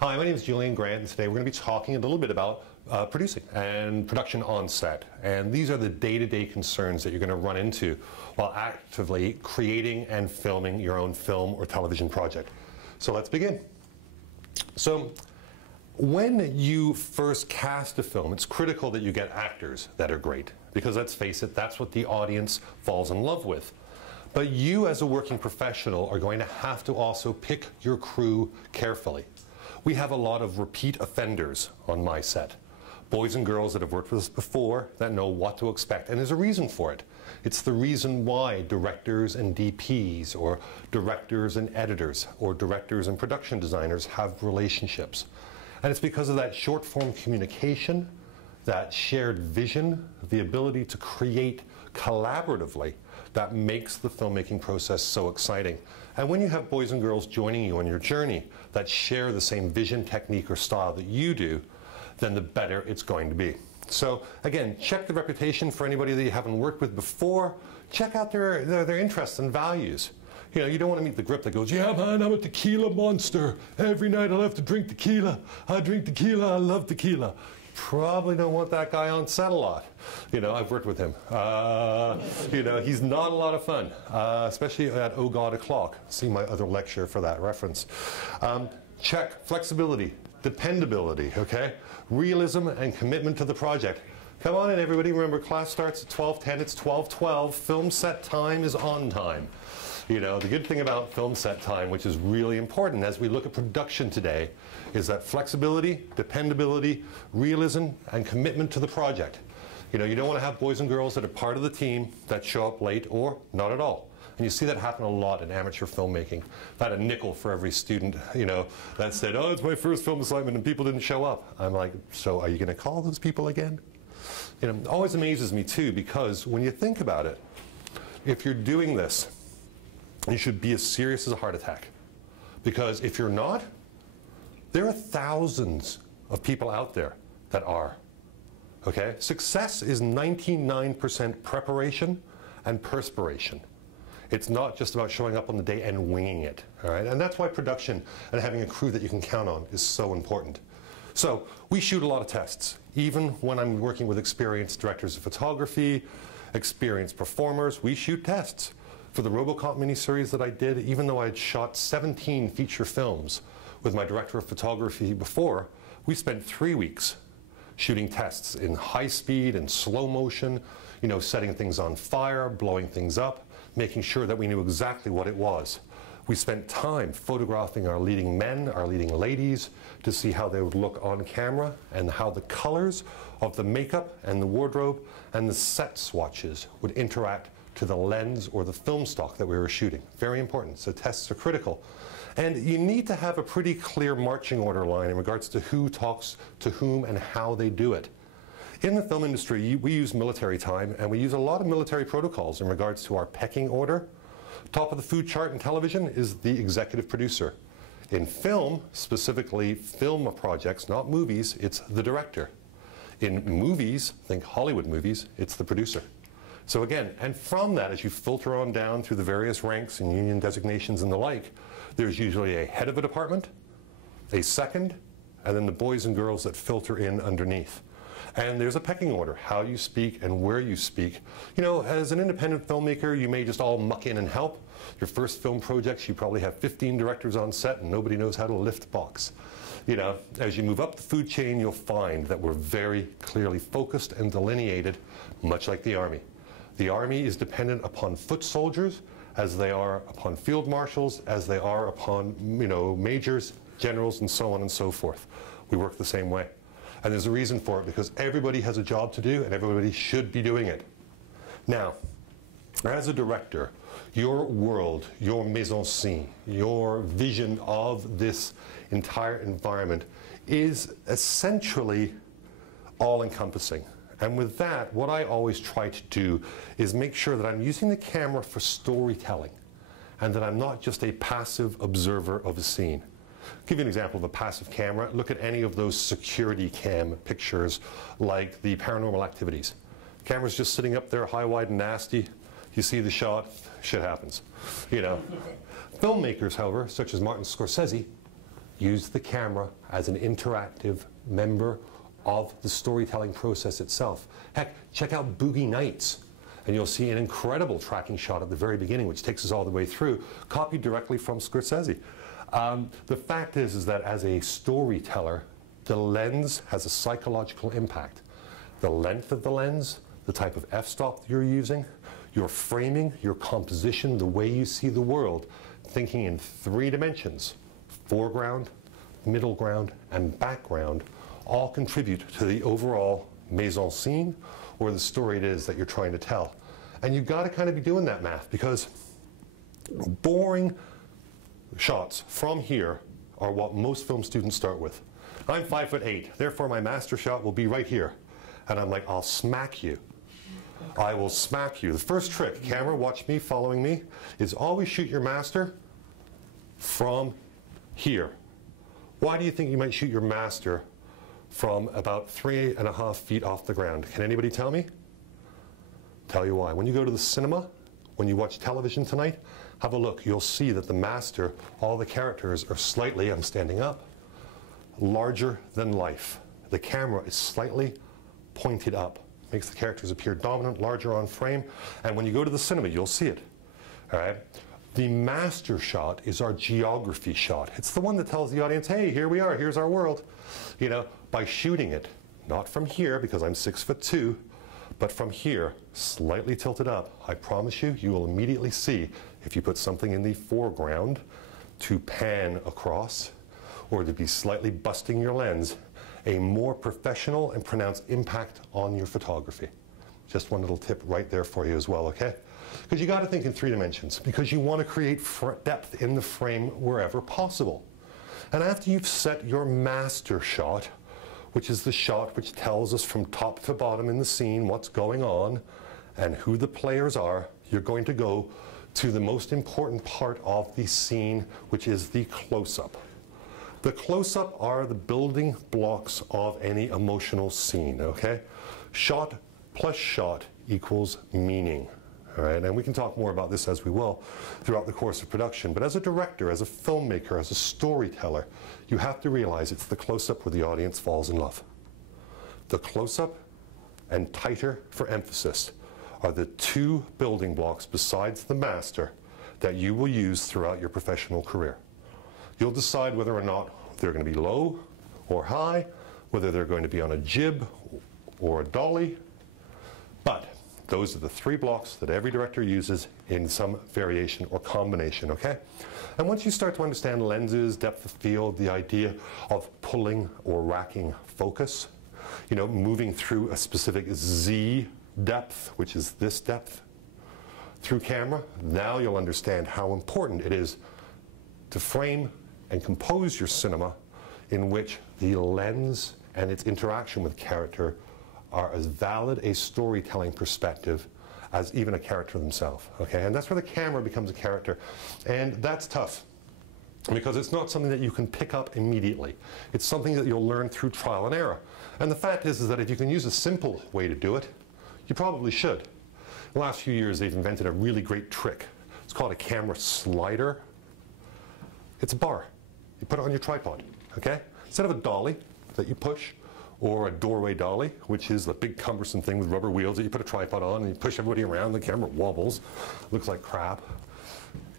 Hi, my name is Julian Grant, and today we're going to be talking a little bit about producing and production on set. And these are the day-to-day concerns that you're going to run into while actively creating and filming your own film or television project. So let's begin. So when you first cast a film, it's critical that you get actors that are great, because let's face it, that's what the audience falls in love with. But you as a working professional are going to have to also pick your crew carefully. We have a lot of repeat offenders on my set. Boys and girls that have worked with us before that know what to expect, and there's a reason for it. It's the reason why directors and DPs, or directors and editors, or directors and production designers have relationships. And it's because of that short form communication, that shared vision, the ability to create collaboratively, that makes the filmmaking process so exciting. And when you have boys and girls joining you on your journey that share the same vision, technique, or style that you do, then the better it's going to be. So again, check the reputation for anybody that you haven't worked with before. Check out their interests and values. You know, you don't want to meet the grip that goes, yeah man, I'm a tequila monster. Every night I'll have to drink tequila. I drink tequila, I love tequila. Probably don't want that guy on set a lot. You know, I've worked with him. You know, he's not a lot of fun, especially at Oh God O'Clock. See my other lecture for that reference. Check flexibility, dependability, okay? Realism and commitment to the project. Come on in, everybody. Remember, class starts at 12:10. It's 12:12. Film set time is on time. You know, the good thing about film set time, which is really important as we look at production today, is that flexibility, dependability, realism, and commitment to the project. You know, you don't want to have boys and girls that are part of the team that show up late or not at all. And you see that happen a lot in amateur filmmaking. I've had a nickel for every student, you know, that said, oh, it's my first film assignment and people didn't show up. I'm like, so are you going to call those people again? You know, it always amazes me too, because when you think about it, if you're doing this, you should be as serious as a heart attack. Because if you're not, there are thousands of people out there that are. Okay? Success is 99% preparation and perspiration. It's not just about showing up on the day and winging it. All right? And that's why production and having a crew that you can count on is so important. So we shoot a lot of tests. Even when I'm working with experienced directors of photography, experienced performers, we shoot tests. For the RoboCop miniseries that I did, even though I had shot 17 feature films with my director of photography before, we spent 3 weeks shooting tests in high speed and slow motion, you know, setting things on fire, blowing things up, making sure that we knew exactly what it was. We spent time photographing our leading men, our leading ladies, to see how they would look on camera and how the colors of the makeup and the wardrobe and the set swatches would interact to the lens or the film stock that we were shooting. Very important. So tests are critical. And you need to have a pretty clear marching order line in regards to who talks to whom and how they do it. In the film industry, we use military time, and we use a lot of military protocols in regards to our pecking order. Top of the food chart in television is the executive producer. In film, specifically film projects, not movies, it's the director. In movies, think Hollywood movies, it's the producer. So again, and from that, as you filter on down through the various ranks and union designations and the like, there's usually a head of a department, a second, and then the boys and girls that filter in underneath. And there's a pecking order, how you speak and where you speak. You know, as an independent filmmaker, you may just all muck in and help. Your first film projects, you probably have 15 directors on set and nobody knows how to lift box. You know, as you move up the food chain, you'll find that we're very clearly focused and delineated, much like the Army. The Army is dependent upon foot soldiers, as they are upon field marshals, as they are upon, you know, majors, generals, and so on and so forth. We work the same way. And there's a reason for it, because everybody has a job to do and everybody should be doing it. Now, as a director, your world, your mise en scene, your vision of this entire environment is essentially all-encompassing. And with that, what I always try to do is make sure that I'm using the camera for storytelling and that I'm not just a passive observer of a scene. I'll give you an example of a passive camera. Look at any of those security cam pictures like the Paranormal Activities. Camera's just sitting up there, high, wide, and nasty. You see the shot, shit happens. You know. Filmmakers, however, such as Martin Scorsese, use the camera as an interactive member of the storytelling process itself. Heck, check out Boogie Nights, and you'll see an incredible tracking shot at the very beginning, which takes us all the way through, copied directly from Scorsese. The fact is that as a storyteller, the lens has a psychological impact. The length of the lens, the type of f-stop you're using, your framing, your composition, the way you see the world, thinking in 3 dimensions, foreground, middle ground, and background, all contribute to the overall mise-en-scene or the story it is that you're trying to tell. And you've got to kind of be doing that math, because boring shots from here are what most film students start with. I'm 5'8", therefore my master shot will be right here. And I'm like, I'll smack you. I will smack you. The first trick, camera, watch me, following me, is always shoot your master from here. Why do you think you might shoot your master from about 3.5 feet off the ground? Can anybody tell me? Tell you why. When you go to the cinema, when you watch television tonight, have a look. You'll see that the master, all the characters are slightly, I'm standing up, larger than life. The camera is slightly pointed up. Makes the characters appear dominant, larger on frame. And when you go to the cinema, you'll see it. All right? The master shot is our geography shot. It's the one that tells the audience, hey, here we are, here's our world. You know, by shooting it, not from here because I'm 6'2", but from here, slightly tilted up, I promise you, you will immediately see, if you put something in the foreground to pan across, or to be slightly busting your lens, a more professional and pronounced impact on your photography. Just one little tip right there for you as well, okay? Because you got to think in 3 dimensions, because you want to create depth in the frame wherever possible. And after you've set your master shot, which is the shot which tells us from top to bottom in the scene what's going on and who the players are, you're going to go to the most important part of the scene, which is the close-up. The close-up are the building blocks of any emotional scene, okay? Shot plus shot equals meaning, all right? And we can talk more about this as we will throughout the course of production. But as a director, as a filmmaker, as a storyteller, you have to realize it's the close-up where the audience falls in love. The close-up and tighter for emphasis are the 2 building blocks besides the master that you will use throughout your professional career. You'll decide whether or not they're going to be low or high, whether they're going to be on a jib or a dolly, but those are the 3 blocks that every director uses in some variation or combination, okay? And once you start to understand lenses, depth of field, the idea of pulling or racking focus, you know, moving through a specific Z depth, which is this depth, through camera, now you'll understand how important it is to frame and compose your cinema in which the lens and its interaction with character are as valid a storytelling perspective as even a character themselves, okay? And that's where the camera becomes a character. And that's tough, because it's not something that you can pick up immediately. It's something that you'll learn through trial and error. And the fact is that if you can use a simple way to do it, you probably should. In the last few years, they've invented a really great trick. It's called a camera slider. It's a bar. You put it on your tripod, okay? Instead of a dolly that you push, or a doorway dolly, which is a big cumbersome thing with rubber wheels that you put a tripod on and you push everybody around, the camera wobbles, looks like crap.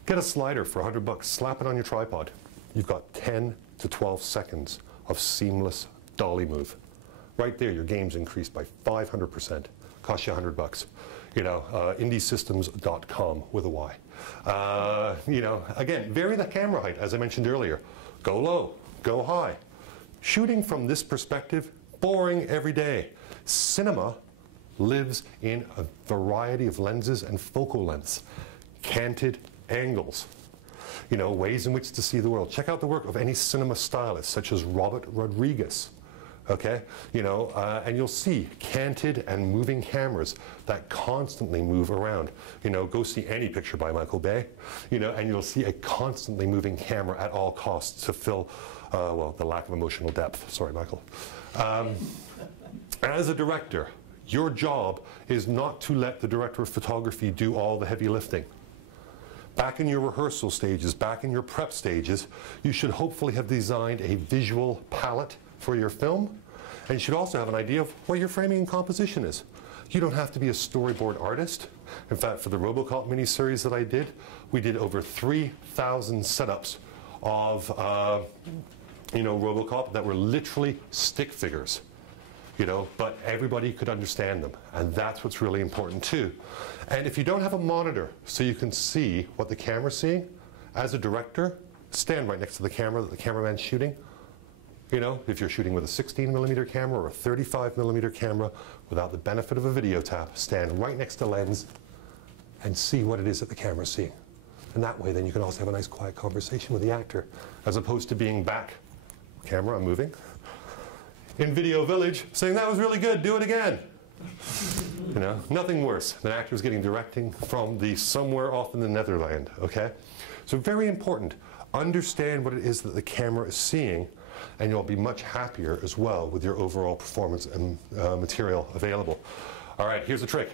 Get a slider for $100, slap it on your tripod. You've got 10 to 12 seconds of seamless dolly move. Right there, your game's increased by 500%. Cost you $100. You know, indiesystems.com with a Y. You know, again, vary the camera height, as I mentioned earlier. Go low, go high. Shooting from this perspective, boring every day. Cinema lives in a variety of lenses and focal lengths, canted angles, you know, ways in which to see the world. Check out the work of any cinema stylist, such as Robert Rodriguez, okay? You know, and you'll see canted and moving cameras that constantly move around. You know, go see any picture by Michael Bay, you know, and you'll see a constantly moving camera at all costs to fill, well, the lack of emotional depth. Sorry, Michael. As a director, your job is not to let the director of photography do all the heavy lifting, Back in your rehearsal stages, back in your prep stages, you should hopefully have designed a visual palette for your film, and you should also have an idea of what your framing and composition is. You don't have to be a storyboard artist. In fact, for the RoboCop miniseries that I did, we did over 3,000 setups of RoboCop that were literally stick figures, but everybody could understand them, and that's what's really important too. And if you don't have a monitor so you can see what the camera's seeing, as a director, stand right next to the camera that the cameraman's shooting. If you're shooting with a 16mm camera or a 35mm camera without the benefit of a video tap, stand right next to the lens and see what it is that the camera's seeing. And that way then you can also have a nice quiet conversation with the actor, as opposed to being back, camera, I'm moving, in Video Village saying, that was really good, do it again. Nothing worse than actors getting directing from somewhere off in the Netherlands, okay? So very important, understand what it is that the camera is seeing, and you'll be much happier as well with your overall performance and material available. All right, here's the trick.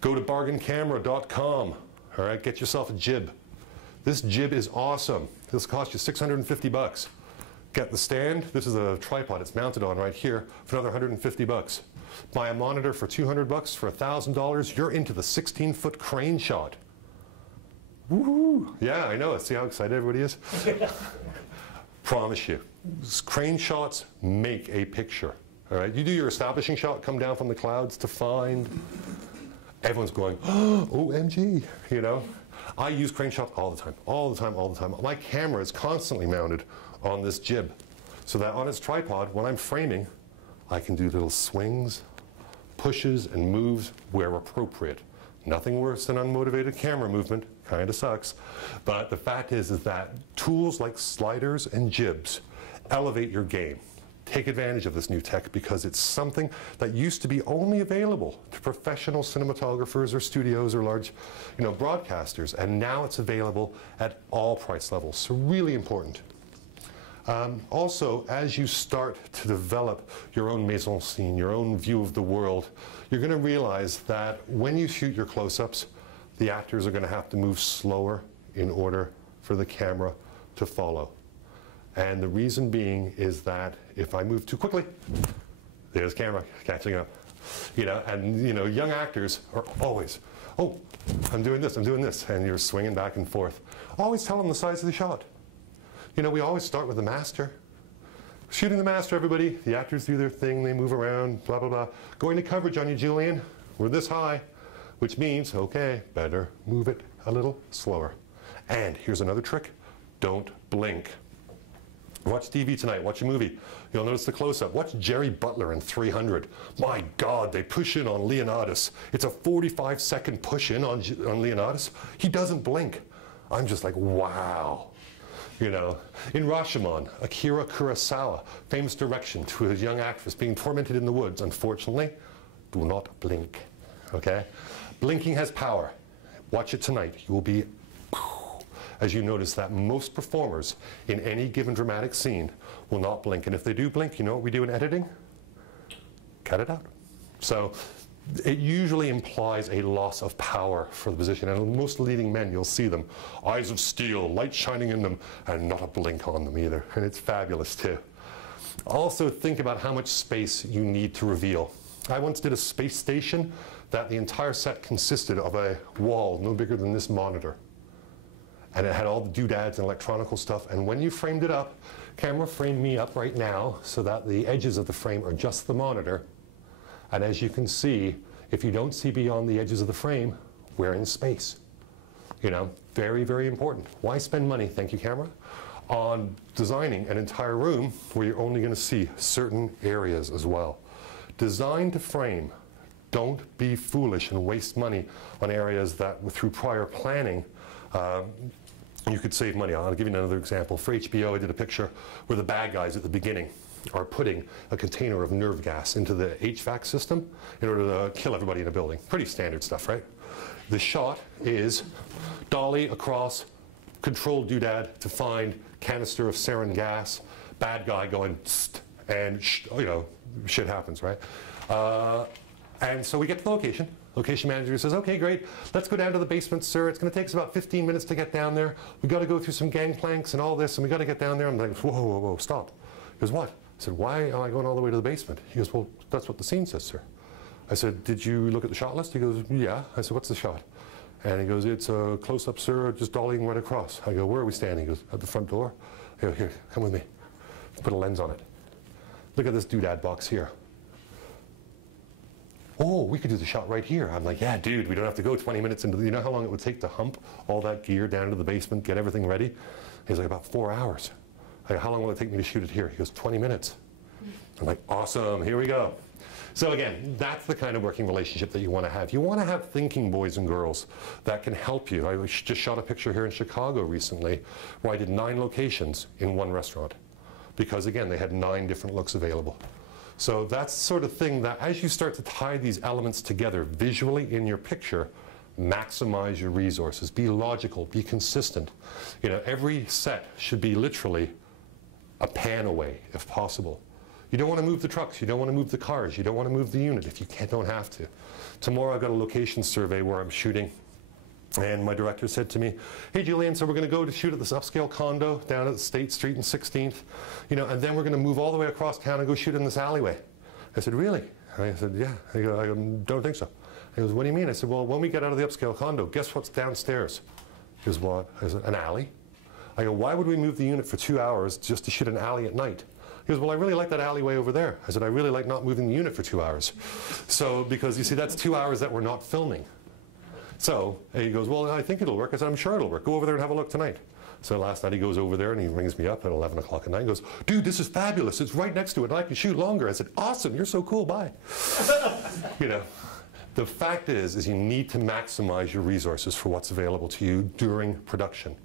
Go to bargaincamera.com, all right, get yourself a jib. This jib is awesome. This will cost you 650 bucks. Get the stand, this is a tripod it's mounted on right here, for another 150 bucks. Buy a monitor for 200 bucks, for $1,000, you're into the 16-foot crane shot. Woohoo! Yeah, I know, see how excited everybody is? Promise you, crane shots make a picture, all right? You do your establishing shot, come down from the clouds to find, everyone's going, oh, OMG, I use crane shots all the time, all the time, all the time. My camera is constantly mounted on this jib, so that on its tripod, when I'm framing, I can do little swings, pushes, and moves where appropriate. Nothing worse than unmotivated camera movement, kind of sucks. But the fact is that tools like sliders and jibs elevate your game. Take advantage of this new tech, because it's something that used to be only available to professional cinematographers or studios or large broadcasters, and now it's available at all price levels, so really important. Also, as you start to develop your own mise-en-scene, your own view of the world, you're going to realize that when you shoot your close-ups, the actors are going to have to move slower in order for the camera to follow. And the reason being is that if I move too quickly, there's camera catching up. Young actors are always, oh, I'm doing this, and you're swinging back and forth. Always tell them the size of the shot. We always start with the master. Shooting the master, everybody. The actors do their thing, they move around, blah, blah, blah. Going to coverage on you, Julian. We're this high, which means, okay, better move it a little slower. And here's another trick. Don't blink. Watch TV tonight, watch a movie. You'll notice the close-up. Watch Jerry Butler in 300. My God, they push in on Leonidas. It's a 45-second push in on Leonidas. He doesn't blink. I'm just like, wow. In Rashomon, Akira Kurosawa, famous direction to a young actress being tormented in the woods. Unfortunately, do not blink, okay? Blinking has power. Watch it tonight. You will be, as you notice that most performers in any given dramatic scene will not blink. And if they do blink, you know what we do in editing? Cut it out. So it usually implies a loss of power for the position. And most leading men, you'll see them, eyes of steel, light shining in them, and not a blink on them either. And it's fabulous too. Also think about how much space you need to reveal. I once did a space station that the entire set consisted of a wall no bigger than this monitor. And it had all the doodads and electronical stuff. And when you framed it up, camera framed me up right now so that the edges of the frame are just the monitor. And as you can see, if you don't see beyond the edges of the frame, we're in space. Very, very important. Why spend money, thank you camera, on designing an entire room where you're only going to see certain areas as well? Design to frame. Don't be foolish and waste money on areas that, through prior planning, you could save money. I'll give you another example. For HBO, I did a picture where the bad guys at the beginning are putting a container of nerve gas into the HVAC system in order to kill everybody in a building. Pretty standard stuff, right? The shot is dolly across, controlled doodad to find canister of sarin gas, bad guy going, and shit happens, right? And so we get to the location. Location manager says, okay, great. Let's go down to the basement, sir. It's going to take us about 15 minutes to get down there. We've got to go through some gangplanks and all this, and we've got to get down there. I'm like, whoa, whoa, whoa, stop. He goes, what? I said, why am I going all the way to the basement? He goes, well, that's what the scene says, sir. I said, did you look at the shot list? He goes, yeah. I said, what's the shot? And he goes, it's a close-up, sir, just dollying right across. I go, where are we standing? He goes, at the front door. I go, here, come with me. Put a lens on it. Look at this doodad box here. Oh, we could do the shot right here. I'm like, yeah, dude, we don't have to go 20 minutes into the, you know how long it would take to hump all that gear down to the basement, get everything ready? He's like, about 4 hours. I go, how long will it take me to shoot it here? He goes, 20 minutes. I'm like, awesome, here we go. So again, that's the kind of working relationship that you want to have. You want to have thinking boys and girls that can help you. I just shot a picture here in Chicago recently where I did 9 locations in one restaurant because, again, they had 9 different looks available. So that's the sort of thing that as you start to tie these elements together visually in your picture, maximize your resources. Be logical, be consistent. You know, every set should be literally a pan away if possible. You don't want to move the trucks, you don't want to move the cars, you don't want to move the unit if you don't have to. Tomorrow I've got a location survey where I'm shooting, and my director said to me, hey Julian, so we're going to go to shoot at this upscale condo down at State Street and 16th, you know, and then we're going to move all the way across town and go shoot in this alleyway. I said, really? I said, yeah. I go, I don't think so. He goes, what do you mean? I said, well, when we get out of the upscale condo, guess what's downstairs? He goes, what? I said, an alley. I go, why would we move the unit for 2 hours just to shoot an alley at night? He goes, well, I really like that alleyway over there. I said, I really like not moving the unit for 2 hours. So, because you see, that's 2 hours that we're not filming. So, he goes, well, I think it'll work. I said, I'm sure it'll work. Go over there and have a look tonight. So last night he goes over there and he rings me up at 11 o'clock at night and goes, dude, this is fabulous. It's right next to it and I can shoot longer. I said, awesome, you're so cool, bye. You know, the fact is you need to maximize your resources for what's available to you during production.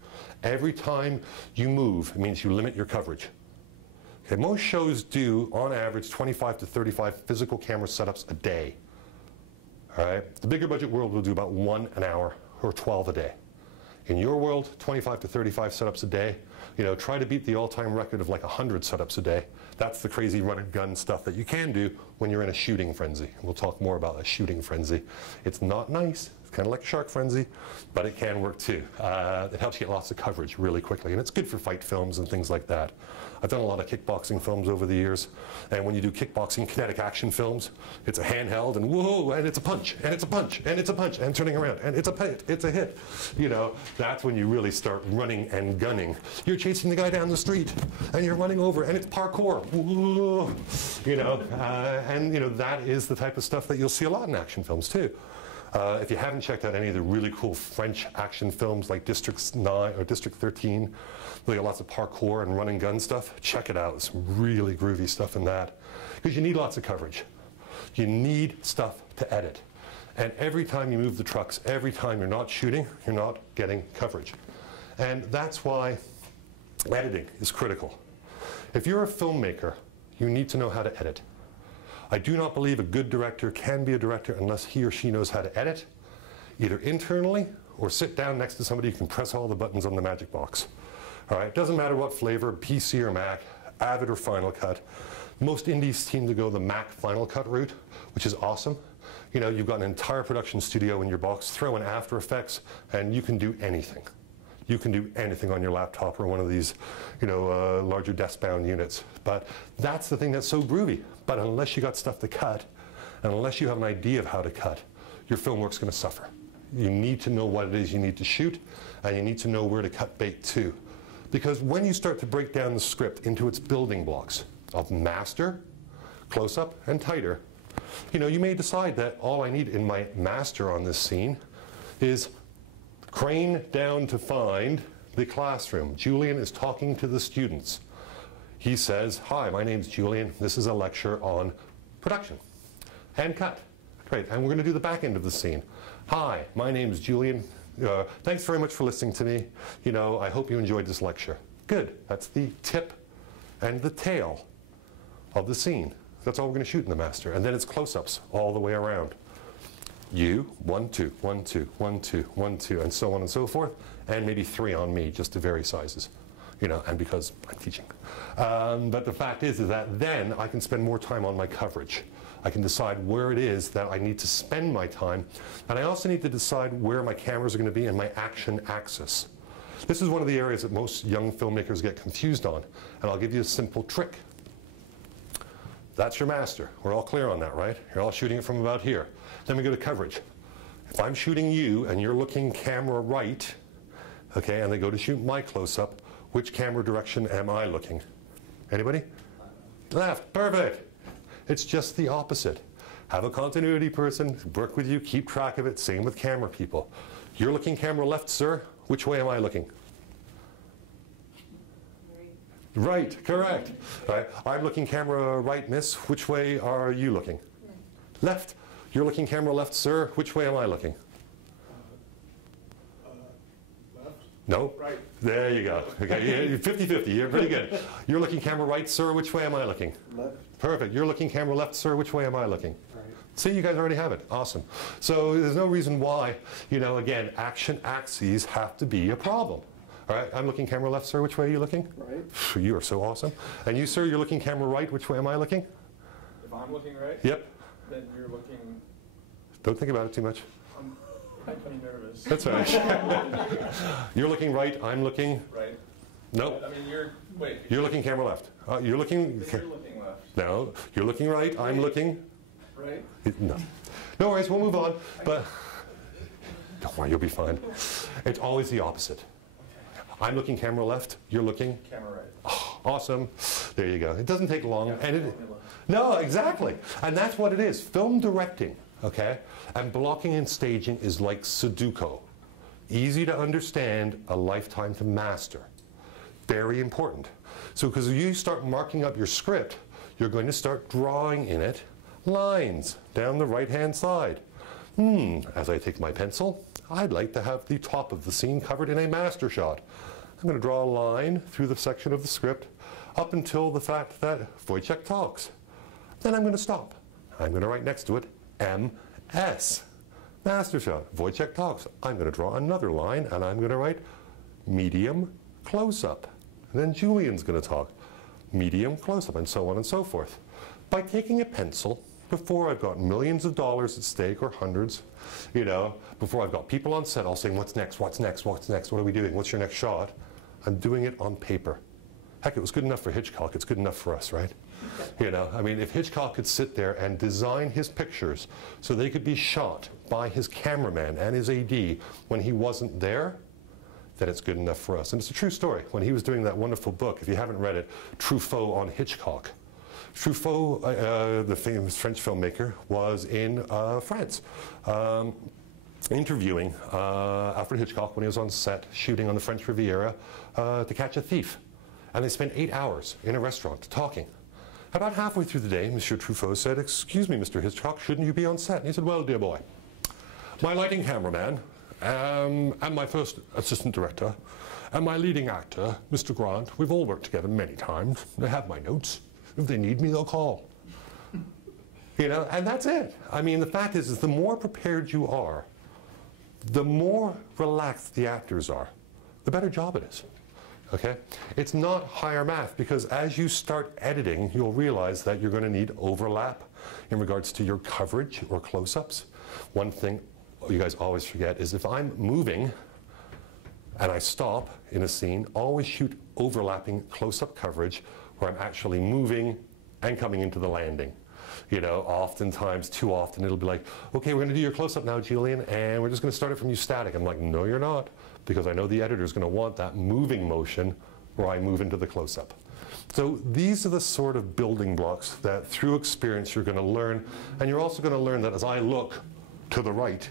Every time you move, it means you limit your coverage. Okay, most shows do, on average, 25 to 35 physical camera setups a day. All right? The bigger budget world will do about 1 an hour or 12 a day. In your world, 25 to 35 setups a day. You know, try to beat the all-time record of like 100 setups a day. That's the crazy run and gun stuff that you can do when you're in a shooting frenzy. We'll talk more about a shooting frenzy. It's not nice. It's kind of like a shark frenzy, but it can work too. It helps you get lots of coverage really quickly, and it's good for fight films and things like that. I've done a lot of kickboxing films over the years, and when you do kickboxing kinetic action films, it's a handheld, and whoa, and it's a punch, and it's a punch, and it's a punch, and turning around, and it's a hit. You know, that's when you really start running and gunning. You're chasing the guy down the street, and you're running over, and it's parkour. Whoa. You know, and you know, that is the type of stuff that you'll see a lot in action films too. If you haven't checked out any of the really cool French action films like District 9 or District 13, they got lots of parkour and run and gun stuff. Check it out. There's some really groovy stuff in that. Because you need lots of coverage. You need stuff to edit. And every time you move the trucks, every time you're not shooting, you're not getting coverage. And that's why editing is critical. If you're a filmmaker, you need to know how to edit. I do not believe a good director can be a director unless he or she knows how to edit, either internally or sit down next to somebody who can press all the buttons on the magic box. All right, doesn't matter what flavor, PC or Mac, Avid or Final Cut. Most indies seem to go the Mac Final Cut route, which is awesome. You know, you've got an entire production studio in your box, throw in After Effects, and you can do anything. You can do anything on your laptop or one of these, you know, larger desk-bound units. But that's the thing that's so groovy. But unless you got stuff to cut, and unless you have an idea of how to cut, your film work's going to suffer. You need to know what it is you need to shoot, and you need to know where to cut bait to. Because when you start to break down the script into its building blocks of master, close-up, and tighter, you know, you may decide that all I need in my master on this scene is crane down to find the classroom. Julian is talking to the students. He says, hi, my name's Julian. This is a lecture on production. And cut. Great, and we're going to do the back end of the scene. Hi, my name's Julian. Thanks very much for listening to me. You know, I hope you enjoyed this lecture. Good, that's the tip and the tail of the scene. That's all we're going to shoot in the master. And then it's close-ups all the way around. You, 1, 2, 1, 2, 1, 2, 1, 2, and so on and so forth, and maybe 3 on me, just to vary sizes, you know, and because I'm teaching. But the fact is that then I can spend more time on my coverage. I can decide where it is that I need to spend my time. And I also need to decide where my cameras are going to be and my action axis. This is one of the areas that most young filmmakers get confused on. And I'll give you a simple trick. That's your master. We're all clear on that, right? You're all shooting it from about here. Then we go to coverage. If I'm shooting you and you're looking camera right, okay, and they go to shoot my close-up, which camera direction am I looking? Anybody? Left. Perfect. It's just the opposite. Have a continuity person work with you, keep track of it. Same with camera people. You're looking camera left, sir. Which way am I looking? Right, correct. Right. I'm looking camera right, miss. Which way are you looking? Left. You're looking camera left, sir. Which way am I looking? Left. No? Right. There you go. Okay, 50-50. You're pretty good. You're looking camera right, sir. Which way am I looking? Left. Perfect. You're looking camera left, sir. Which way am I looking? Right. See, you guys already have it. Awesome. So there's no reason why, you know, again, action axes have to be a problem. All right, I'm looking camera left, sir. Which way are you looking? Right. You are so awesome. And you, sir, you're looking camera right. Which way am I looking? If I'm looking right, Yep. then you're looking. Don't think about it too much. I'm making me nervous. That's all right. You're looking right. I'm looking. Right. No. I mean, wait. You're looking camera left. You're looking. You're looking left. No. You're looking right. I'm looking. Right. No. No worries. We'll move on. But don't worry. You'll be fine. It's always the opposite. I'm looking camera left. You're looking. Camera right. Oh, awesome. There you go. It doesn't take long. Yeah, And no, exactly. And that's what it is. Film directing, okay, and blocking and staging is like Sudoku. Easy to understand, a lifetime to master. Very important. So because you start marking up your script, you're going to start drawing in it lines down the right-hand side. As I take my pencil, I'd like to have the top of the scene covered in a master shot. I'm going to draw a line through the section of the script up until the fact that Wojciech talks. Then I'm going to stop. I'm going to write next to it MS, master shot. Wojciech talks. I'm going to draw another line and I'm going to write medium close-up. And then Julian's going to talk, medium close-up, and so on and so forth. By taking a pencil, before I've got millions of dollars at stake, or hundreds, you know, before I've got people on set all saying, what's next, what's next, what's next, what are we doing, what's your next shot? I'm doing it on paper. Heck, it was good enough for Hitchcock, it's good enough for us, right? You know, I mean, if Hitchcock could sit there and design his pictures so they could be shot by his cameraman and his AD when he wasn't there, then it's good enough for us. And it's a true story. When he was doing that wonderful book, if you haven't read it, Truffaut on Hitchcock, Truffaut, the famous French filmmaker, was in France interviewing Alfred Hitchcock when he was on set shooting on the French Riviera to catch a thief. And they spent 8 hours in a restaurant talking. About halfway through the day, Monsieur Truffaut said, "Excuse me, Mr. Hitchcock, shouldn't you be on set?" And he said, "Well, dear boy, my lighting cameraman and my first assistant director and my leading actor, Mr. Grant, we've all worked together many times. They have my notes. If they need me, they'll call." You know, and that's it. I mean, the fact is the more prepared you are, the more relaxed the actors are, the better job it is. Okay? It's not higher math, because as you start editing, you'll realize that you're going to need overlap in regards to your coverage or close-ups. One thing you guys always forget is if I'm moving and I stop in a scene, always shoot overlapping close-up coverage where I'm actually moving and coming into the landing. You know, oftentimes, too often, it'll be like, "Okay, we're going to do your close-up now, Julian, and we're just going to start it from you static." I'm like, "No, you're not," because I know the editor's going to want that moving motion where I move into the close-up. So these are the sort of building blocks that through experience you're going to learn, and you're also going to learn that as I look to the right,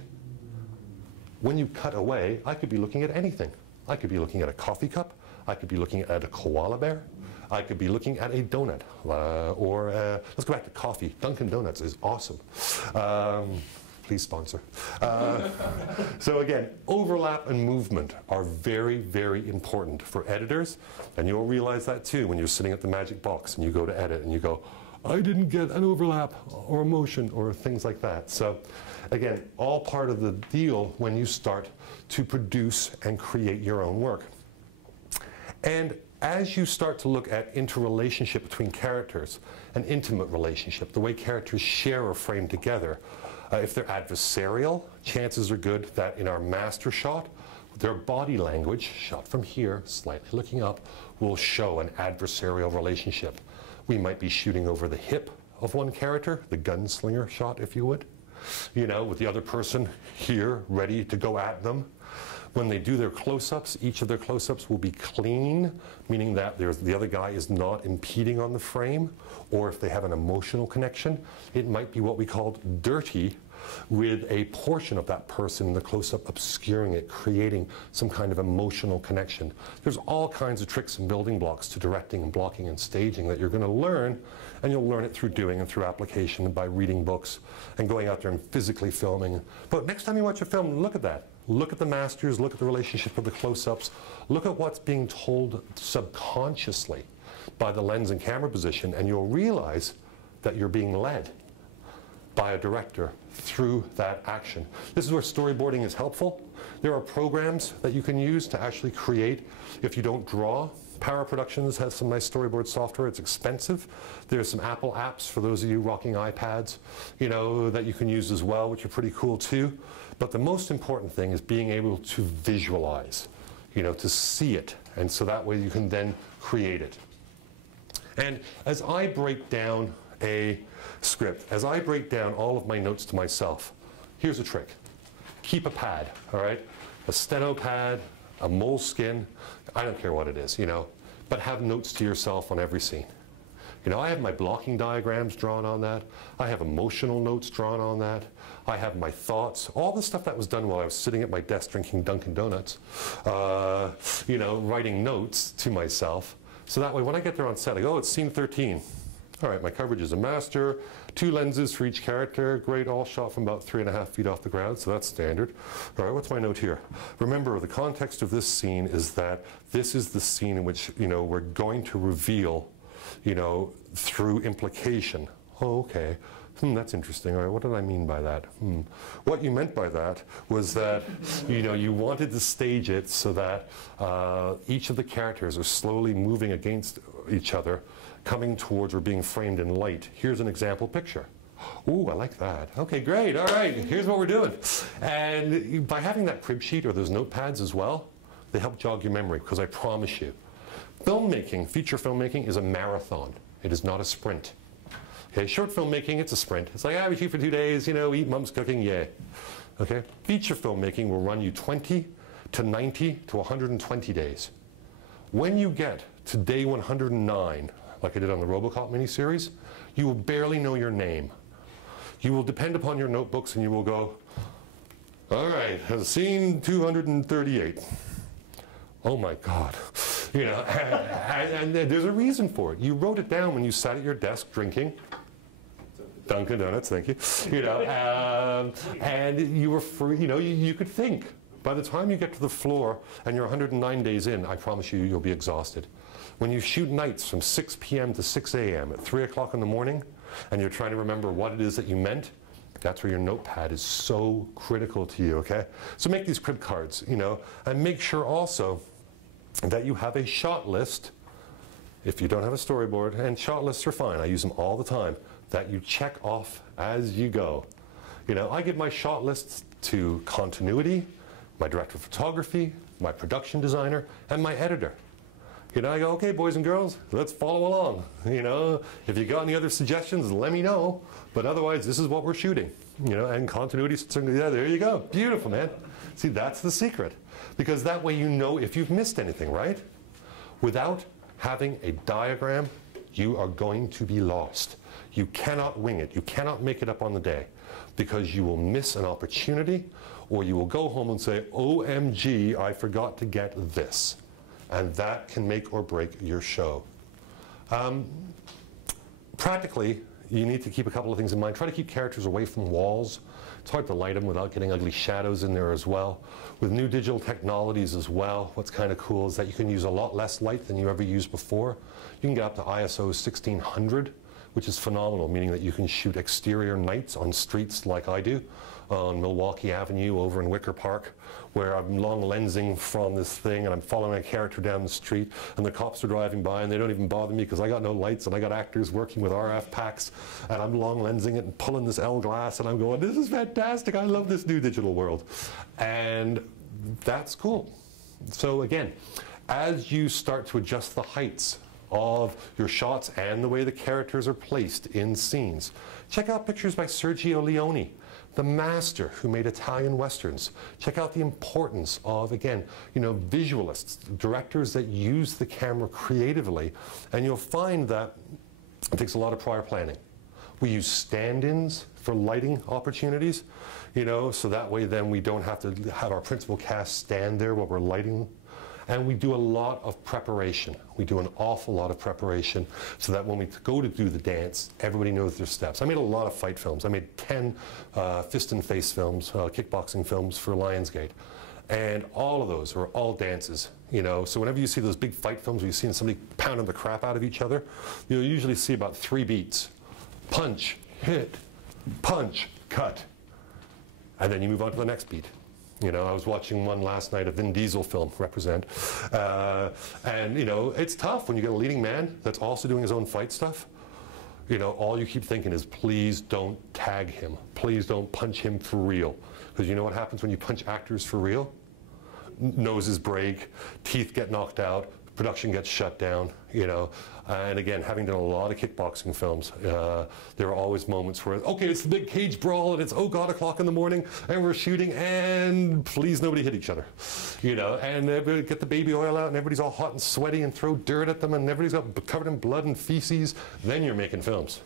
when you cut away, I could be looking at anything. I could be looking at a coffee cup, I could be looking at a koala bear, I could be looking at a donut, let's go back to coffee. Dunkin' Donuts is awesome. Please sponsor. So again, overlap and movement are very, very important for editors, and you'll realize that too when you're sitting at the magic box and you go to edit and you go, "I didn't get an overlap or a motion," or things like that. So again, all part of the deal when you start to produce and create your own work. And as you start to look at interrelationship between characters, an intimate relationship, the way characters share a frame together, if they're adversarial, chances are good that in our master shot, their body language, shot from here, slightly looking up, will show an adversarial relationship. We might be shooting over the hip of one character, the gunslinger shot, if you would, you know, with the other person here ready to go at them. When they do their close-ups, each of their close-ups will be clean, meaning that the other guy is not impeding on the frame. Or if they have an emotional connection, it might be what we call dirty, with a portion of that person in the close-up obscuring it, creating some kind of emotional connection. There's all kinds of tricks and building blocks to directing and blocking and staging that you're going to learn, and you'll learn it through doing and through application and by reading books and going out there and physically filming. But next time you watch a film, look at that. Look at the masters, look at the relationship of the close-ups, look at what's being told subconsciously by the lens and camera position, and you'll realize that you're being led by a director through that action. This is where storyboarding is helpful. There are programs that you can use to actually create, if you don't draw. Power Productions has some nice storyboard software. It's expensive. There's some Apple apps for those of you rocking iPads, you know, that you can use as well, which are pretty cool too. But the most important thing is being able to visualize, you know, to see it. And so that way you can then create it. And as I break down a script, as I break down all of my notes to myself, here's a trick. Keep a pad, all right? A steno pad, a moleskin, I don't care what it is, you know, but have notes to yourself on every scene. You know, I have my blocking diagrams drawn on that. I have emotional notes drawn on that. I have my thoughts, all the stuff that was done while I was sitting at my desk drinking Dunkin' Donuts, you know, writing notes to myself. So that way when I get there on set, I go, oh, it's scene 13. All right, my coverage is a master, 2 lenses for each character, great, all shot from about 3.5 feet off the ground, so that's standard. All right, what's my note here? Remember, the context of this scene is that this is the scene in which, you know, we're going to reveal, you know, through implication. Oh, okay. That's interesting. All right, what did I mean by that? What you meant by that was that, you know, you wanted to stage it so that each of the characters are slowly moving against each other, coming towards or being framed in light. Here's an example picture. Ooh, I like that. Okay, great. All right, here's what we're doing. And by having that crib sheet or those notepads as well, they help jog your memory, because I promise you, filmmaking, feature filmmaking is a marathon. It is not a sprint. Okay, short filmmaking, it's a sprint. It's like, we shoot for 2 days, you know, eat mom's cooking, yay. Okay, feature filmmaking will run you 20 to 90 to 120 days. When you get to day 109, like I did on the RoboCop miniseries, you will barely know your name. You will depend upon your notebooks and you will go, all right, scene 238. Oh my God. You know, and there's a reason for it. You wrote it down when you sat at your desk drinking Dunkin' Donuts, thank you. You know, and you were free, you know, you could think. By the time you get to the floor and you're 109 days in, I promise you, you'll be exhausted. When you shoot nights from 6 p.m. to 6 a.m. at 3 o'clock in the morning, and you're trying to remember what it is that you meant, that's where your notepad is so critical to you, okay? So make these crib cards, you know, and make sure also that you have a shot list, if you don't have a storyboard, and shot lists are fine, I use them all the time, that you check off as you go. You know, I give my shot lists to continuity, my director of photography, my production designer, and my editor. You know, I go, okay, boys and girls, let's follow along. You know, if you got any other suggestions, let me know. But otherwise, this is what we're shooting. You know, and continuity, yeah, there you go. Beautiful, man. See, that's the secret. Because that way you know if you've missed anything, right? Without having a diagram, you are going to be lost. You cannot wing it. You cannot make it up on the day, because you will miss an opportunity, or you will go home and say, OMG, I forgot to get this. And that can make or break your show. Practically, you need to keep a couple of things in mind. Try to keep characters away from walls. It's hard to light them without getting ugly shadows in there as well. With new digital technologies as well, what's kind of cool is that you can use a lot less light than you ever used before. You can get up to ISO 1600 which is phenomenal, meaning that you can shoot exterior nights on streets like I do, on Milwaukee Avenue over in Wicker Park, where I'm long lensing from this thing and I'm following a character down the street and the cops are driving by and they don't even bother me because I got no lights and I got actors working with RF packs and I'm long lensing it and pulling this L glass and I'm going, this is fantastic, I love this new digital world. And that's cool. So again, as you start to adjust the heights of your shots and the way the characters are placed in scenes, check out pictures by Sergio Leone, the master who made Italian westerns. Check out the importance of, again, visualists, directors that use the camera creatively, and you'll find that it takes a lot of prior planning. We use stand-ins for lighting opportunities, so that way then we don't have to have our principal cast stand there while we're lighting. And we do a lot of preparation. We do an awful lot of preparation so that when we go to do the dance, everybody knows their steps. I made a lot of fight films. I made 10 fist and face films, kickboxing films for Lionsgate. And all of those are all dances, So whenever you see those big fight films where you're seeing somebody pounding the crap out of each other, you'll usually see about 3 beats. Punch, hit, punch, cut. And then you move on to the next beat. I was watching one last night, a Vin Diesel film, Represent. And, it's tough when you get a leading man that's also doing his own fight stuff. All you keep thinking is, please don't tag him. Please don't punch him for real. Because you know what happens when you punch actors for real? Noses break, teeth get knocked out, production gets shut down, And again, having done a lot of kickboxing films, there are always moments where, okay, it's the big cage brawl, and it's, oh God, o'clock in the morning, and we're shooting, and please nobody hit each other, And everybody get the baby oil out, and everybody's all hot and sweaty, and throw dirt at them, and everybody's got covered in blood and feces. Then you're making films,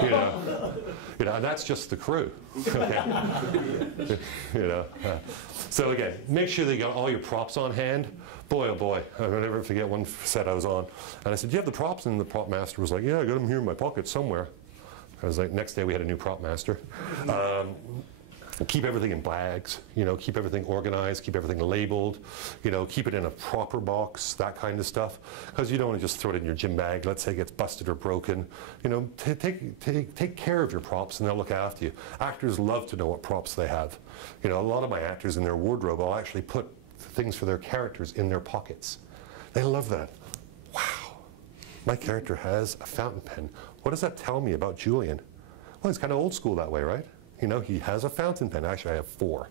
And that's just the crew, okay? So again, make sure that you got all your props on hand. Boy, oh boy, I'll never forget one set I was on. And I said, do you have the props? And the prop master was like, yeah, I got them here in my pocket somewhere. I was like, next day we had a new prop master. Keep everything in bags, keep everything organized, keep everything labeled, keep it in a proper box, that kind of stuff. Because you don't want to just throw it in your gym bag, let's say it gets busted or broken. Take care of your props and they'll look after you. Actors love to know what props they have. A lot of my actors in their wardrobe will actually put things for their characters in their pockets. They love that. Wow, my character has a fountain pen. What does that tell me about Julian? Well, he's kind of old school that way, right? He has a fountain pen. Actually, I have 4,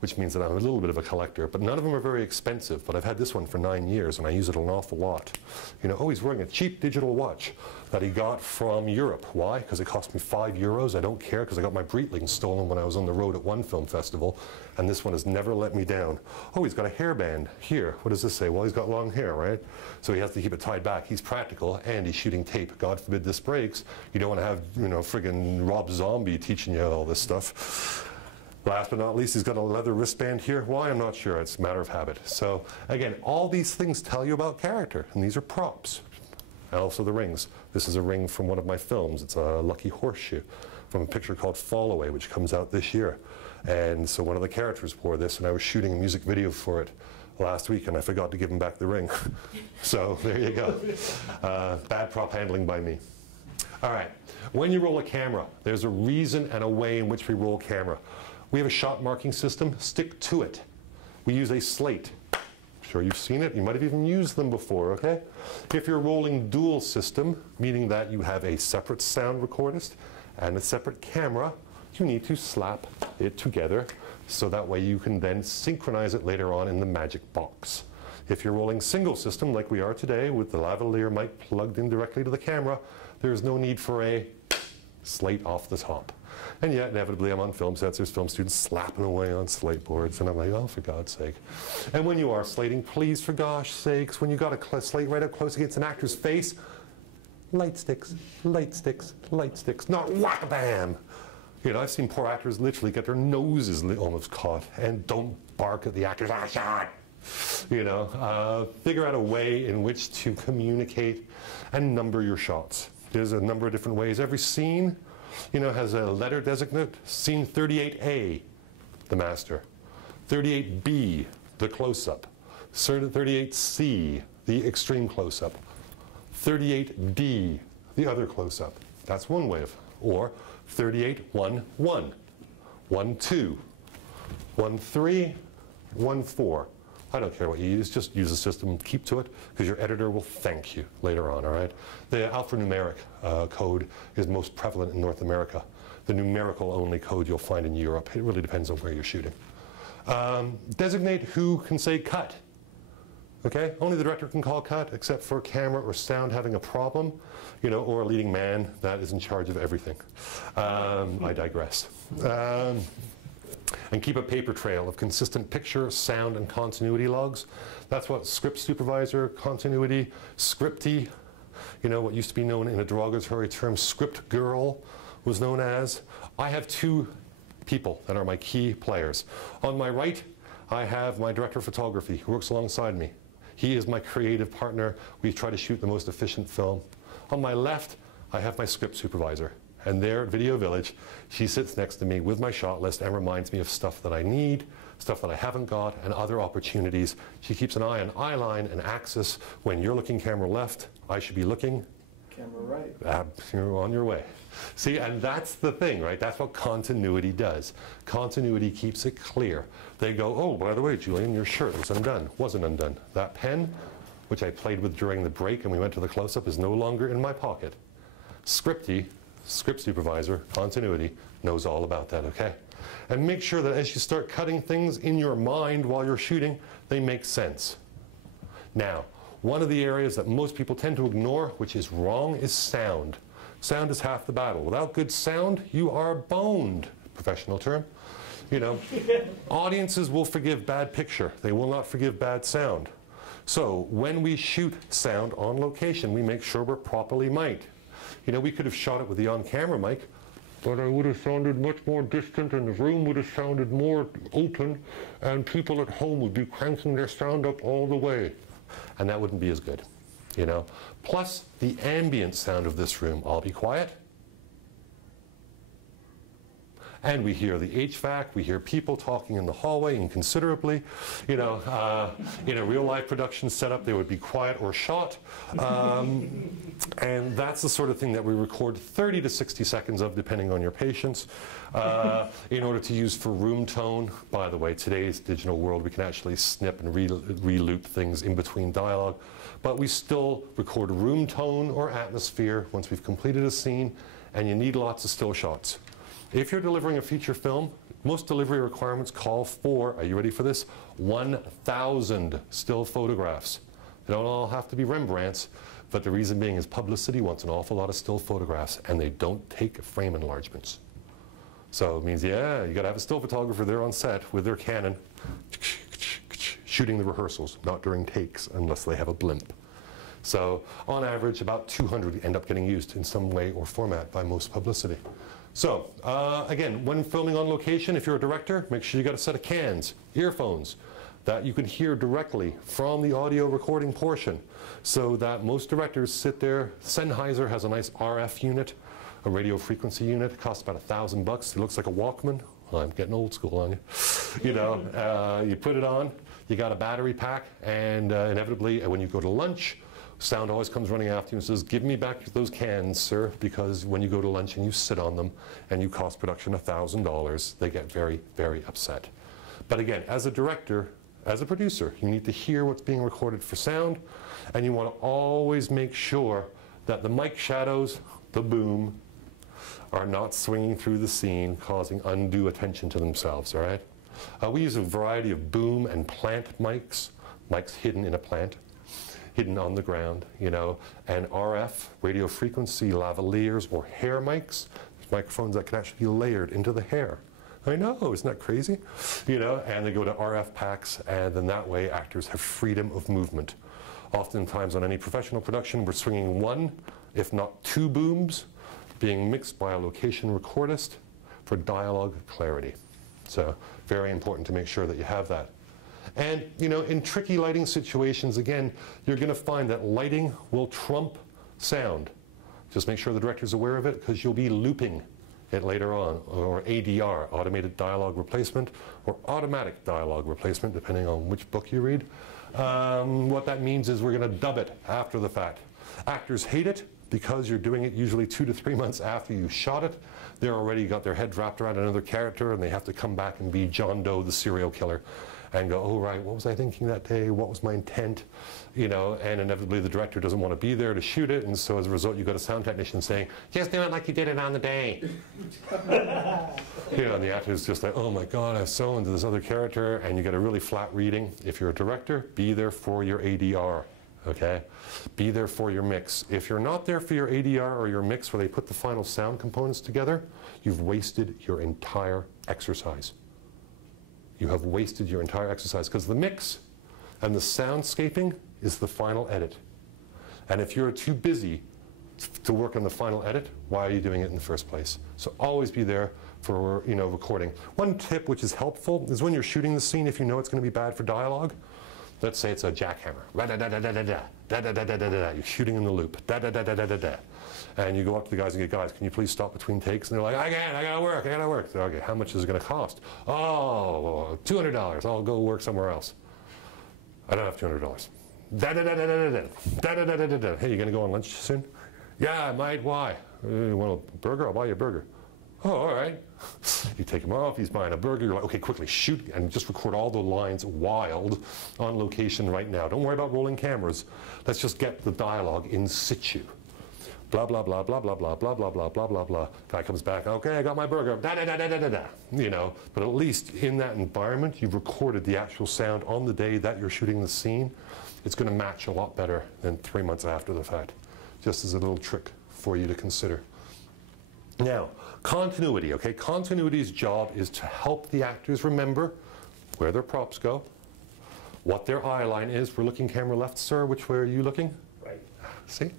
which means that I'm a little bit of a collector. But none of them are very expensive. But I've had this one for 9 years, and I use it an awful lot. Oh, he's wearing a cheap digital watch that he got from Europe. Why? Because it cost me €5. I don't care, because I got my Breitling stolen when I was on the road at one film festival, and this one has never let me down. Oh, he's got a hairband here. What does this say? Well, he's got long hair, right? So he has to keep it tied back. He's practical, and he's shooting tape. God forbid this breaks. You don't want to have, friggin' Rob Zombie teaching you all this stuff. Last but not least, he's got a leather wristband here. Why? I'm not sure. It's a matter of habit. So again, all these things tell you about character, and these are props. And also the rings. This is a ring from one of my films. It's a lucky horseshoe from a picture called Fall Away, which comes out this year. And so one of the characters wore this, and I was shooting a music video for it last week, and I forgot to give him back the ring. So there you go. Bad prop handling by me. All right, when you roll a camera, there's a reason and a way in which we roll camera. We have a shot marking system. Stick to it. We use a slate. I'm sure you've seen it. You might have even used them before, okay? If you're rolling dual system, meaning that you have a separate sound recordist and a separate camera, you need to slap it together so that way you can then synchronize it later on in the magic box. If you're rolling single system like we are today with the lavalier mic plugged in directly to the camera, there's no need for a slate off the top. And yet, inevitably, I'm on film sets, there's film students slapping away on slate boards, and I'm like, oh, for God's sake. And when you are slating, please, for gosh sakes, when you got a slate right up close against an actor's face, light sticks, light sticks, light sticks, not whack-bam. I've seen poor actors literally get their noses almost caught, and don't bark at the actors, ah, shot. Figure out a way in which to communicate and number your shots. There's a number of different ways. Every scene, has a letter designate. Scene 38A, the master. 38B, the close-up. 38C, the extreme close-up. 38D, the other close-up. That's one way of, or 38, 1, 1, 1, 2, 1, 3, 1, 4. I don't care what you use, just use the system, keep to it, because your editor will thank you later on, all right? The alphanumeric code is most prevalent in North America. The numerical only code you'll find in Europe. It really depends on where you're shooting. Designate who can say cut. Okay, only the director can call cut, except for camera or sound having a problem, you know, or a leading man that is in charge of everything. I digress. And keep a paper trail of consistent picture, sound, and continuity logs. That's what script supervisor, continuity, scripty, you know, what used to be known in a derogatory term, script girl, was known as. I have two people that are my key players. On my right, I have my director of photography who works alongside me. He is my creative partner. We try to shoot the most efficient film. On my left, I have my script supervisor. And there at Video Village, she sits next to me with my shot list and reminds me of stuff that I need, stuff that I haven't got, and other opportunities. She keeps an eye on eye line and axis. When you're looking camera left, I should be looking Camera right. You're on your way. See, and that's the thing, right? That's what continuity does. Continuity keeps it clear. They go, oh, by the way, Julian, your shirt was undone. Wasn't undone. That pen, which I played with during the break and we went to the close-up, is no longer in my pocket. Scripty, script supervisor, continuity, knows all about that, okay? And make sure that as you start cutting things in your mind while you're shooting, they make sense. Now, one of the areas that most people tend to ignore, which is wrong, is sound. Sound is half the battle. Without good sound, you are boned, professional term. You know, audiences will forgive bad picture. They will not forgive bad sound. So when we shoot sound on location, we make sure we're properly mic'd. You know, we could have shot it with the on-camera mic, but I would have sounded much more distant and the room would have sounded more open and people at home would be cranking their sound up all the way. And that wouldn't be as good, you know. Plus the ambient sound of this room. I'll be quiet. And we hear the HVAC, we hear people talking in the hallway inconsiderably. You know, in a real life production setup, they would be quiet or shot. And that's the sort of thing that we record 30 to 60 seconds of, depending on your patience, in order to use for room tone. By the way, today's digital world, we can actually snip and re-loop things in between dialogue. But we still record room tone or atmosphere once we've completed a scene, and you need lots of still shots. If you're delivering a feature film, most delivery requirements call for, are you ready for this? 1,000 still photographs. They don't all have to be Rembrandts, but the reason being is publicity wants an awful lot of still photographs, and they don't take frame enlargements. So it means, yeah, you got to have a still photographer there on set with their Canon shooting the rehearsals, not during takes unless they have a blimp. So on average, about 200 end up getting used in some way or format by most publicity. So, again, when filming on location, if you're a director, make sure you got a set of cans, earphones, that you can hear directly from the audio recording portion, so that most directors sit there. Sennheiser has a nice RF unit, a radio frequency unit. It costs about $1,000. It looks like a Walkman. Well, I'm getting old school on you. You know, you put it on, you got a battery pack, and inevitably, when you go to lunch, sound always comes running after you and says, give me back those cans, sir, because when you go to lunch and you sit on them and you cost production $1,000, they get very, very upset. But again, as a director, as a producer, you need to hear what's being recorded for sound, and you want to always make sure that the mic shadows, the boom, are not swinging through the scene, causing undue attention to themselves, all right? We use a variety of boom and plant mics, mics hidden in a plant, hidden on the ground, you know, and RF, radio frequency, lavaliers, or hair mics, microphones that can actually be layered into the hair. I know, isn't that crazy? You know, and they go to RF packs, and then that way actors have freedom of movement. Oftentimes on any professional production, we're swinging one, if not two booms, being mixed by a location recordist for dialogue clarity. So very important to make sure that you have that. And, you know, in tricky lighting situations, again, you're going to find that lighting will trump sound. Just make sure the director's aware of it, because you'll be looping it later on, or ADR, automated dialogue replacement, or automatic dialogue replacement, depending on which book you read. What that means is we're going to dub it after the fact. Actors hate it, because you're doing it usually 2 to 3 months after you shot it, they're already got their head wrapped around another character, and they have to come back and be John Doe, the serial killer, and go, oh, right, what was I thinking that day? What was my intent? You know, and inevitably the director doesn't want to be there to shoot it, and so as a result, you got a sound technician saying, just do it like you did it on the day. You know, and the actor is just like, oh my God, I've so into this other character, and you get a really flat reading. If you're a director, be there for your ADR, okay? Be there for your mix. If you're not there for your ADR or your mix where they put the final sound components together, you've wasted your entire exercise. You have wasted your entire exercise, because the mix and the soundscaping is the final edit. And if you're too busy to work on the final edit, why are you doing it in the first place? So always be there for, you know, recording. One tip which is helpful is when you're shooting the scene, if you know it's going to be bad for dialogue, let's say it's a jackhammer. You're shooting in the loop. And you go up to the guys and go, guys, can you please stop between takes? And they're like, I gotta work. So, okay, how much is it going to cost? Oh, $200. I'll go work somewhere else. I don't have $200. Hey, you going to go on lunch soon? Yeah, I might. Why? You want a burger? I'll buy you a burger. Oh, all right. You take him off, he's buying a burger, you're like, okay, quickly shoot and just record all the lines wild on location right now. Don't worry about rolling cameras. Let's just get the dialogue in situ. Blah, blah, blah, blah, blah, blah, blah, blah, blah, blah, blah, blah. Guy comes back, okay, I got my burger, you know, but at least in that environment, you've recorded the actual sound on the day that you're shooting the scene. It's going to match a lot better than 3 months after the fact. Just as a little trick for you to consider. Now, continuity, okay? Continuity's job is to help the actors remember where their props go, what their eye line is. We're looking camera left, sir. Which way are you looking? Right. See?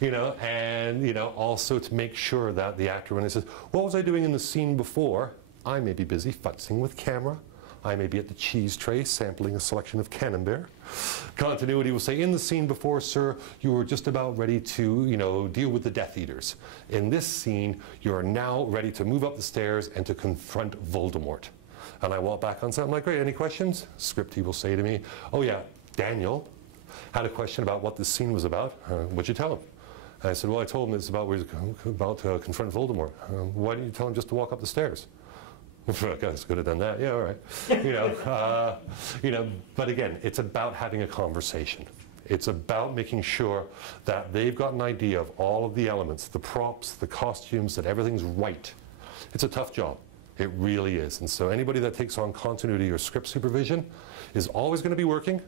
You know, and, you know, also to make sure that the actor, when he says, what was I doing in the scene before? I may be busy futzing with camera. I may be at the cheese tray sampling a selection of Camembert. Continuity will say, in the scene before, sir, you were just about ready to, you know, deal with the Death Eaters. In this scene, you are now ready to move up the stairs and to confront Voldemort. And I walk back on set, I'm like, great, any questions? Scripty will say to me, oh yeah, Daniel had a question about what this scene was about. What'd you tell him? And I said, well, I told him it's about, confront Voldemort. Why didn't you tell him just to walk up the stairs? I guess could have done that. Yeah, all right. You know, but again, it's about having a conversation. It's about making sure that they've got an idea of all of the elements, the props, the costumes, that everything's right. It's a tough job. It really is. And so anybody that takes on continuity or script supervision is always going to be working.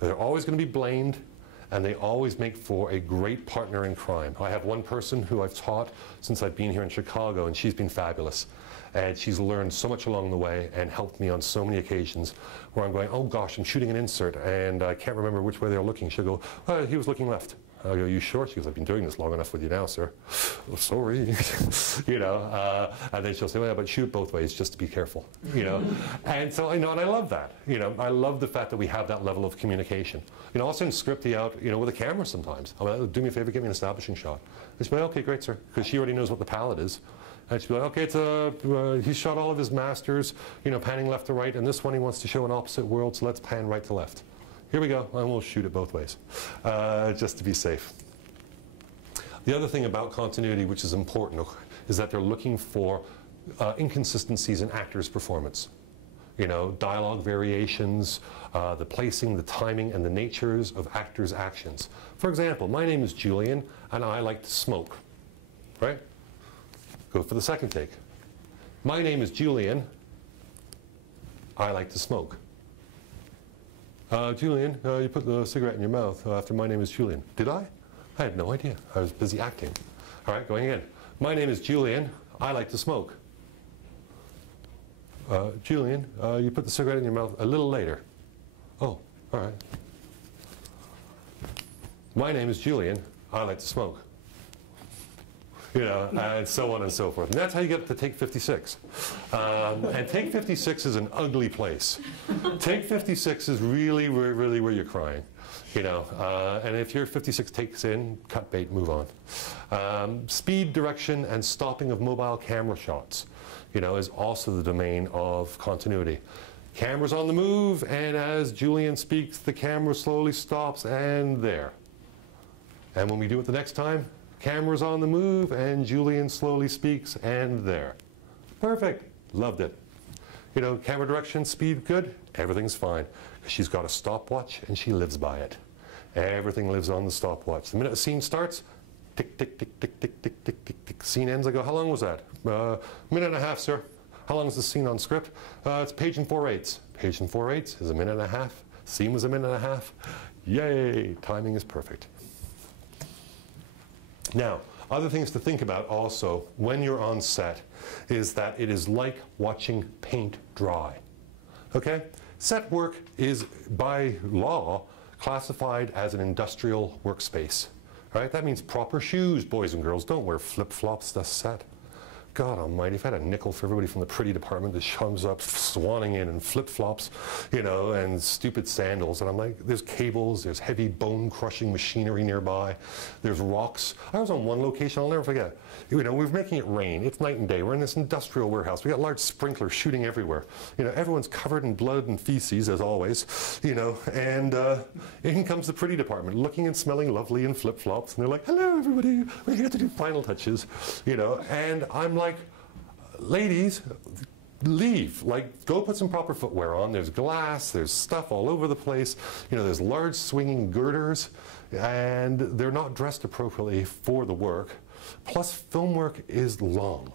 They're always going to be blamed. And they always make for a great partner in crime. I have one person who I've taught since I've been here in Chicago, and she's been fabulous. And she's learned so much along the way and helped me on so many occasions where I'm going, oh gosh, I'm shooting an insert and I can't remember which way they were looking. She'll go, oh, he was looking left. I go, you sure? She goes, I've been doing this long enough with you now, sir. Oh, sorry. You know, and then she'll say, well, yeah, but shoot both ways just to be careful, you know. And so, you know, and I love that. You know, I love the fact that we have that level of communication. You know, I'll send Scripty out, you know, with a camera sometimes. I'm like, do me a favor, give me an establishing shot. And she'll be like, okay, great, sir. Because she already knows what the palette is. And she'll be like, okay, he shot all of his masters, you know, panning left to right, and this one he wants to show an opposite world, so let's pan right to left. Here we go, and we'll shoot it both ways, just to be safe. The other thing about continuity, which is important, is that they're looking for inconsistencies in actors' performance. You know, dialogue variations, the placing, the timing, and the natures of actors' actions. For example, my name is Julian, and I like to smoke, right? Go for the second take. My name is Julian, I like to smoke. Julian, you put the cigarette in your mouth after my name is Julian. Did I? I had no idea. I was busy acting. All right, going again. My name is Julian, I like to smoke. Julian, you put the cigarette in your mouth a little later. Oh, all right. My name is Julian, I like to smoke. You know, and so on and so forth. And that's how you get to take 56. And take 56 is an ugly place. Take 56 is really where you're crying. You know, and if your 56 takes in, cut bait, move on. Speed, direction, and stopping of mobile camera shots, you know, is also the domain of continuity. Camera's on the move, and as Julian speaks, the camera slowly stops, and there. And when we do it the next time, Camera's on the move, and Julian slowly speaks, and there. Perfect. Loved it. You know, camera direction, speed, good. Everything's fine. She's got a stopwatch, and she lives by it. Everything lives on the stopwatch. The minute a scene starts, tick, tick, tick, tick, tick, tick, tick, tick, tick. Scene ends. I go, how long was that? Minute and a half, sir. How long is the scene on script? It's page and 4/8. Page and 4/8 is a minute and a half. Scene was a minute and a half. Yay, timing is perfect. Now, other things to think about also when you're on set is that it is like watching paint dry. Okay? Set work is, by law, classified as an industrial workspace. Right? That means proper shoes, boys and girls. Don't wear flip-flops to set. God almighty, if I had a nickel for everybody from the pretty department that comes up swanning in flip-flops, you know, and stupid sandals, and I'm like, there's cables, there's heavy bone-crushing machinery nearby, there's rocks. I was on one location, I'll never forget. You know, we're making it rain, it's night and day, we're in this industrial warehouse, we got large sprinklers shooting everywhere. You know, everyone's covered in blood and feces, as always, you know, and in comes the pretty department, looking and smelling lovely in flip-flops, and they're like, hello everybody, we're here to do final touches, you know, and I'm like, ladies, leave. Like, go put some proper footwear on. There's glass, there's stuff all over the place. You know, there's large swinging girders, and they're not dressed appropriately for the work. Plus, film work is long.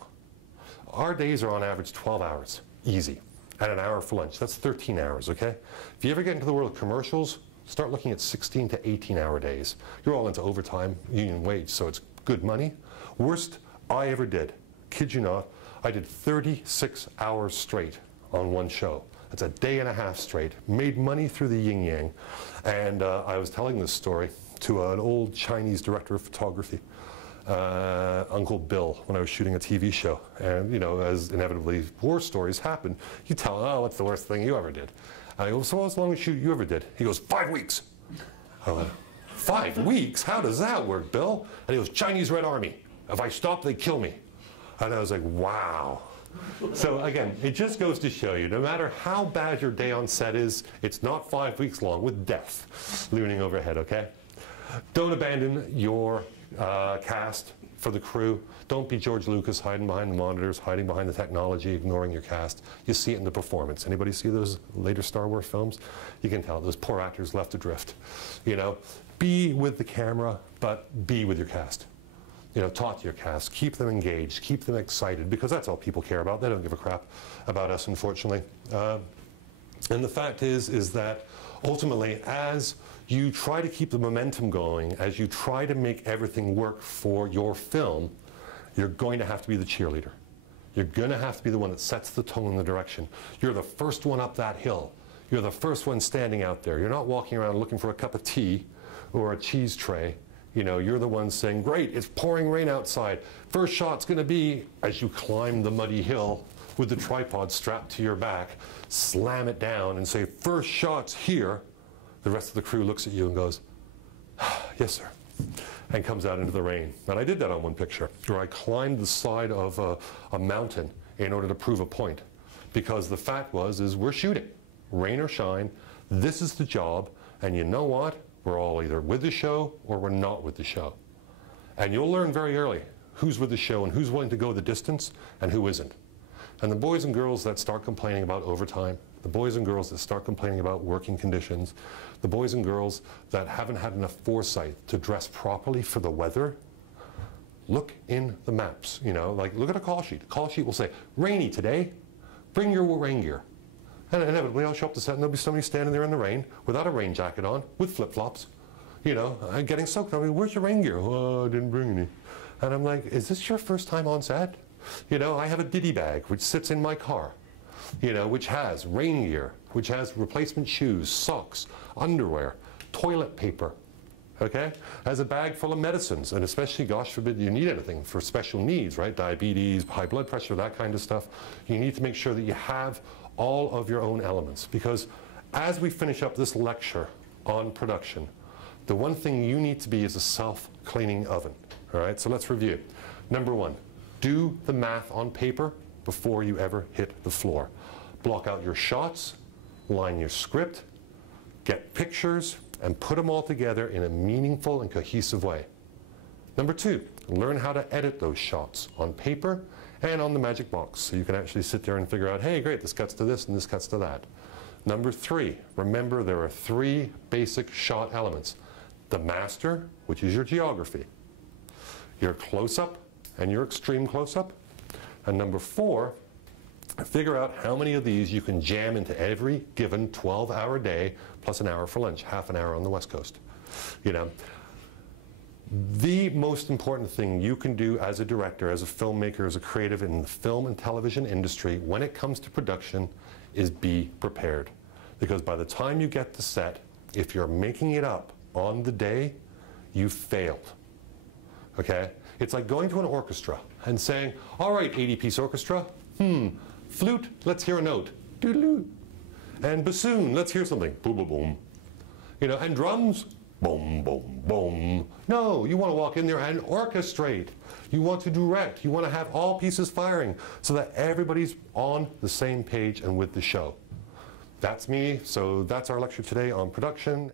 Our days are on average 12 hours, easy, and an hour for lunch. That's 13 hours, okay? If you ever get into the world of commercials, start looking at 16 to 18-hour days. You're all into overtime, union wage, so it's good money. Worst I ever did. Kid you not, I did 36 hours straight on one show. That's a day and a half straight. Made money through the yin-yang. And I was telling this story to an old Chinese director of photography, Uncle Bill, when I was shooting a TV show. And, you know, as inevitably war stories happen, you tell him, oh, what's the worst thing you ever did? And I go, so what's the longest shoot you ever did? He goes, 5 weeks. I went, 5 weeks? How does that work, Bill? And he goes, Chinese Red Army. If I stop, they kill me. And I was like, wow. So again, it just goes to show you, no matter how bad your day on set is, it's not 5 weeks long with death looming overhead, okay? Don't abandon your cast for the crew. Don't be George Lucas hiding behind the monitors, hiding behind the technology, ignoring your cast. You see it in the performance. Anybody see those later Star Wars films? You can tell those poor actors left adrift. You know, be with the camera, but be with your cast. You know, talk to your cast, keep them engaged, keep them excited, because that's all people care about. They don't give a crap about us, unfortunately. And the fact is that ultimately, as you try to keep the momentum going, as you try to make everything work for your film, you're going to have to be the cheerleader. You're going to have to be the one that sets the tone and the direction. You're the first one up that hill. You're the first one standing out there. You're not walking around looking for a cup of tea or a cheese tray. You know, you're the one saying, great, it's pouring rain outside. First shot's going to be, as you climb the muddy hill with the tripod strapped to your back, slam it down and say, first shot's here. The rest of the crew looks at you and goes, yes, sir, and comes out into the rain. And I did that on one picture, where I climbed the side of a mountain in order to prove a point. Because the fact is we're shooting, rain or shine, this is the job, and you know what? We're all either with the show or we're not with the show. And you'll learn very early who's with the show and who's willing to go the distance and who isn't. And the boys and girls that start complaining about overtime, the boys and girls that start complaining about working conditions, the boys and girls that haven't had enough foresight to dress properly for the weather, look in the maps, you know, like look at a call sheet. The call sheet will say, rainy today, bring your rain gear. And inevitably, I'll show up to set and there'll be somebody standing there in the rain without a rain jacket on, with flip-flops, you know, getting soaked. I mean, where's your rain gear? Oh, I didn't bring any. And I'm like, is this your first time on set? You know, I have a ditty bag which sits in my car, you know, which has rain gear, which has replacement shoes, socks, underwear, toilet paper, okay? Has a bag full of medicines, and especially, gosh forbid, you need anything for special needs, right? Diabetes, high blood pressure, that kind of stuff. You need to make sure that you have all of your own elements, because as we finish up this lecture on production, the one thing you need to be is a self-cleaning oven, all right? So let's review. Number one, do the math on paper before you ever hit the floor. Block out your shots, line your script, get pictures, and put them all together in a meaningful and cohesive way. Number 2, learn how to edit those shots on paper and on the Magic Box, so you can actually sit there and figure out, hey, great, this cuts to this and this cuts to that. Number 3, remember there are 3 basic shot elements. The master, which is your geography, your close-up and your extreme close-up, and number 4, figure out how many of these you can jam into every given 12-hour day plus an hour for lunch, half an hour on the West Coast. You know, the most important thing you can do as a director, as a filmmaker, as a creative in the film and television industry when it comes to production is be prepared. Because by the time you get to set, if you're making it up on the day, you failed. Okay? It's like going to an orchestra and saying, all right, 80-piece orchestra, flute, let's hear a note. Doodaloo. And bassoon, let's hear something. Boom, boom, boom. You know, and drums, boom, boom, boom. No, you want to walk in there and orchestrate. You want to direct. You want to have all pieces firing so that everybody's on the same page and with the show. That's me, so that's our lecture today on production.